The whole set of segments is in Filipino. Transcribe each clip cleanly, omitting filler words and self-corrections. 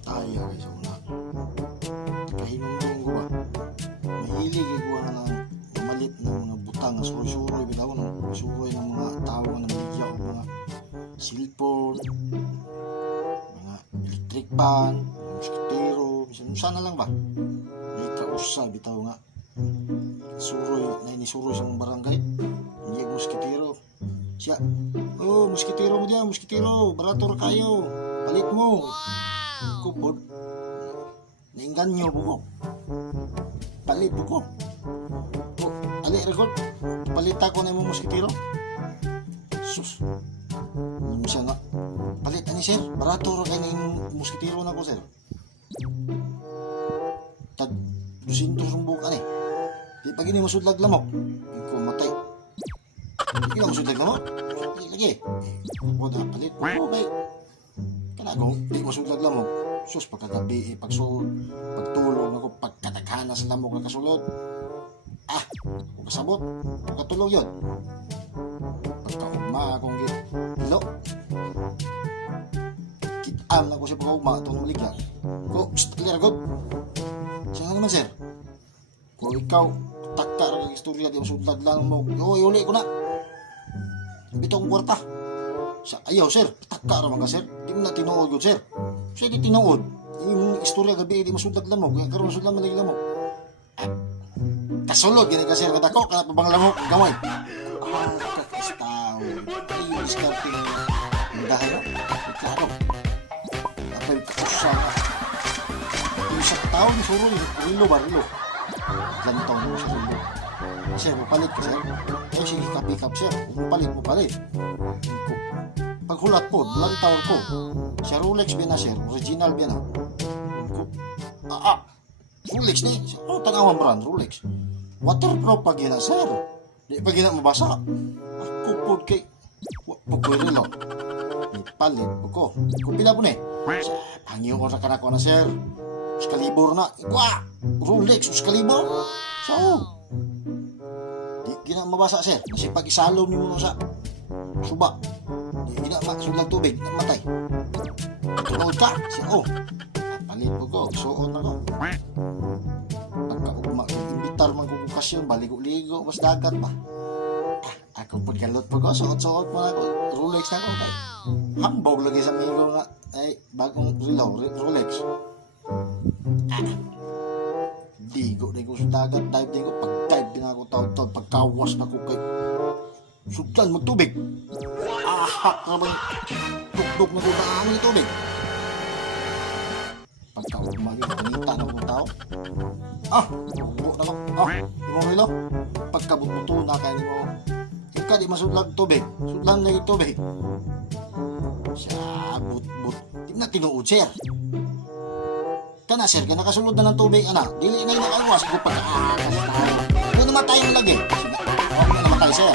Tayo guys, una. Kahinundong ko ba? Mahilig ko na lang mamalit ng mga butang na suroy-suroy. Bitaw ng suroy ng mga tao na media o mga cellphone, mga electric pan, muskitero, sana lang ba? May kausa, bitaw nga. Suroy, na inisuroy sa mga barangay. Hindi muskitero. Siya, oh, muskitero mo diyan, muskitero, barato ra kayo, palit mo. Kupod, nainganyo po ko. Palit po ko. Oh, ali, record, palit ako na yung muskitero. Sus, hindi siya nga. Palit, ani sir, barato ra kayo na yung muskitero na ko, sir. Tag, 200 sumbok, ani. Di pag ini masudlag lamok, ko matay. Hindi lang masudlag lamok. Hindi lagi. Ako na palit. Okay. Kanagong, di masudlag lamok. Sus, pagkagabi, pagtulog ako, pagkataghana sa lamok na kasulod. Ah, kung kasabot, pagkatulog yun. Pagkaugma akong hilo. Kitaan lang ko siya pagkaugma, itong maligyan. Ko, psst, aliragod. Siya nga naman, sir. Kung ikaw, taka ang istorya, di masudlag lang mo. Uli ko na. Bito akong kwarta. Ayaw, sir. Taka naman ka, sir. Di mo na tinuod yun, sir. Siya di tinuod. Yung istorya gabi, di masudlag lang mo. Kaya karoon masudlag man lang mo. Kasulod, ganyan ka, sir. Katako, kanapabang lang mo. Gamay. Kakastaw. Ay, discarding. Ang dahil na. Klaro. Apay, kakusa. Yung sa tao, yung suro, yung rilo. Gantong mo sa rilo. Sir, mapalit ka, sir. Eh, sige, kapikap, sir. Kung mapalit. Paghulat po, lantaw ko. Sa Rolex ba na, sir? Original ba na? Rolex ni? Oh, tanawang brand, Rolex. Waterproof pa gina, sir. Di pa gina mabasa. Ako po kay... Pagkuwi lang. Palit po ko. Kupila po ni. Pangyo ko na kanako na, sir. Excalibur na. Ikwa! Rolex, Excalibur. So, di gina mabasa, sir. Kasi pag isalom niyo mo sa suba. Di gina masulag tubig. Matay. Tunood ka. Siya, oh. Palit po ko. Suot na ko. Pagka-ugma. Imbitar man kong okasyon. Baligo-ligo. Mas dagat pa. Ako pagkalot po ko. Suot-suot mo na ko. Rolex na ko. Hambog lagi sa amigo nga. Ay, bagong Rolex. Digo ko sa dagat, dive ko, pag-dive din ako taod-taod, pagkawas na ko kay sudlan magtubig. Ahak na ba yung tuktok na ko na amin yung tubig. Pagkaumagi, panita na kong tao. Buo na lang. Imong hilo, pagkabut-buto na kayo ni mo. Yung ka di masudlag tubig, sudlan na yung tubig. Siya, but-but, di na tinuod, sir. Kana, sir, kaya nakasulod na ng tubig, dili na yung nakawas ko pagkaakas tayo. Kung namatay mo lagi, ako na namatay, sir.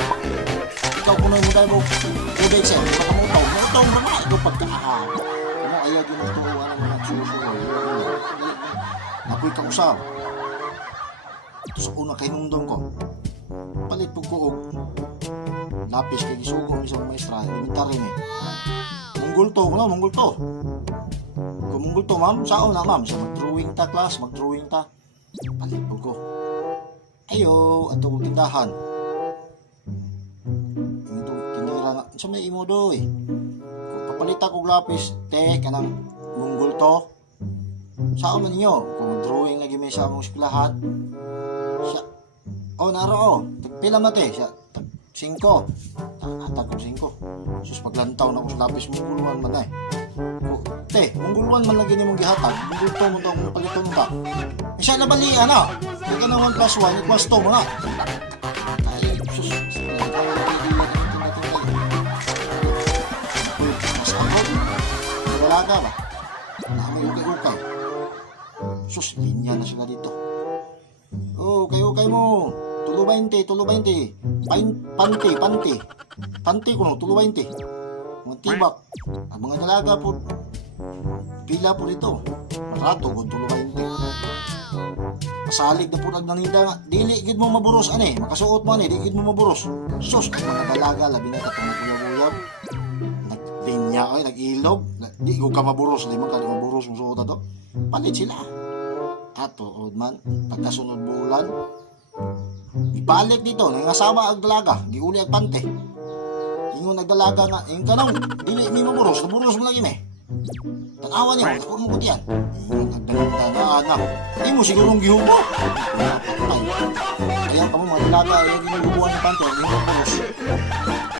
Ikaw punoy mo tayo mo tubig, sir. Makamutaw mo na, ikaw pagkaakas. Ano, ayaw din ang turuan ng mga susunod. Napoy kang usaw. Ito sa una kay nungdong ko. Palit po ko og lapis kay gisugo isang maestra, elementary ni. Munggulto ko na, munggulto. Kumunggol to, ma'am. Saan na, ma'am? Sa mag-drawing ta, class. Mag-drawing ta. Palipog ko. Ayo, ato kong tindahan. Ito, tinira nga. Sa may imo do, eh. Kung papalita ko lapis, te, kanang munggol to. Saan man ninyo? Kung mag-drawing lagi may sa mong eskwelahan. Siya, naro, tagpila mate. Siya, 5. Takatag ko 5. Sus, paglantaw na ko sa lapis, mungguluan man eh. Te, mungguluan man lagi ni mong gihatag. Munggul to mo to, kung paliton ka. Siya na bali, Hindi ka na 1 plus 1, equals 2 mo na. Ay, sus, mas agod. Wala ka ba? May ukay-ukay. Sus, linya na sila dito. Ukay-ukay mo. Tulo 20. Panty ko no, tulo 20. Mga tibak. Ang mga dalaga po, pila po dito. Marato kung tulo 20. Masalig na po nagnanida nga. Dili gid mo maburos, makasuot mo, di gid mo maburos. Sus, mga dalaga, labi na katong naguyab-uyab. Nagpinya Nya ay nag-ilog, di ko ka maburos, di man ka di maburos mo suot to. Palit sila. Ato man pagkasunod bulan ibalik dito ng asawa ag dalaga, giuli ag pante. Ingon nagdalaga nga, ing kanong dili mi maburos, naburos mo lagi me. Tanawa niya, ako mo kutiyan. Ingon nagdalaga na anak. Di mo sigurong gihubo. Kaya pa mo mga dalaga, yung ginubuhan ng pante, hindi mo maburos.